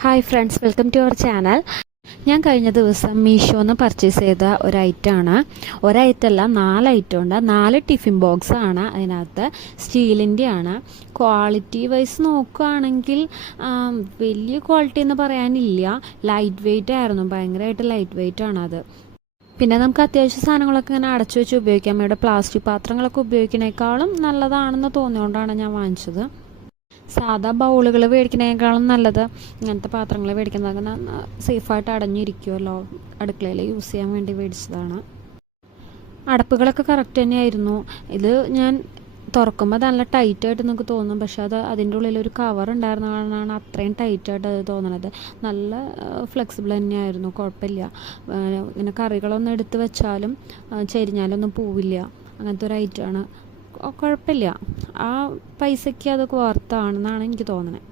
Hi friends, welcome to our channel. ഞാൻ കഴിഞ്ഞ ദിവസം മീഷോന്ന് പർച്ചേസ് ചെയ്ത ഒരു ഐറ്റമാണ്. ഒരൈറ്റമല്ല, 4 ഐറ്റം ഉണ്ട്. 4 ടിഫിൻ ബോക്സ് ആണ് അതിനകത്ത്. സ്റ്റീലിൻ്റെ ആണ്. ക്വാളിറ്റി വൈസ് നോക്കുകയാണെങ്കിൽ വലിയ ക്വാളിറ്റി എന്ന് പറയാനില്ല. ലൈറ്റ് വെയ്റ്റ് ആയിരുന്നു, ഭയങ്കരമായിട്ട് ലൈറ്റ് വെയ്റ്റ് ആണ് അത്. പിന്നെ നമുക്ക് അത്യാവശ്യ സാധനങ്ങളൊക്കെ ഇങ്ങനെ അടച്ചു വെച്ച് ഉപയോഗിക്കാം. ഇവിടെ പ്ലാസ്റ്റിക് പാത്രങ്ങളൊക്കെ ഉപയോഗിക്കുന്നതിനേക്കാളും നല്ലതാണെന്ന് തോന്നിയോണ്ടാണ് ഞാൻ വാങ്ങിച്ചത്. സാധാ ബൗളുകൾ മേടിക്കുന്നതിനേക്കാളും നല്ലത് ഇങ്ങനത്തെ പാത്രങ്ങൾ മേടിക്കുന്നത്. സേഫായിട്ട് അടഞ്ഞിരിക്കുമല്ലോ, അടുക്കളയിൽ യൂസ് ചെയ്യാൻ വേണ്ടി മേടിച്ചതാണ്. അടപ്പുകളൊക്കെ കറക്റ്റ് തന്നെയായിരുന്നു. ഇത് ഞാൻ തുറക്കുമ്പോൾ നല്ല ടൈറ്റായിട്ട് നമുക്ക് തോന്നും, പക്ഷെ അതിൻ്റെ ഉള്ളിലൊരു കവർ ഉണ്ടായിരുന്ന കാരണമാണ് അത്രയും ടൈറ്റായിട്ട് അത് തോന്നണത്. നല്ല ഫ്ലെക്സിബിൾ തന്നെയായിരുന്നു, കുഴപ്പമില്ല. ഇങ്ങനെ കറികളൊന്നും എടുത്ത് വെച്ചാലും ചെരിഞ്ഞാലൊന്നും പോവില്ല. അങ്ങനത്തെ ഒരു ഐറ്റമാണ്. കുഴപ്പമില്ല. ആ പൈസയ്ക്ക് അത് വർത്താണെന്നാണ് എനിക്ക് തോന്നുന്നത്.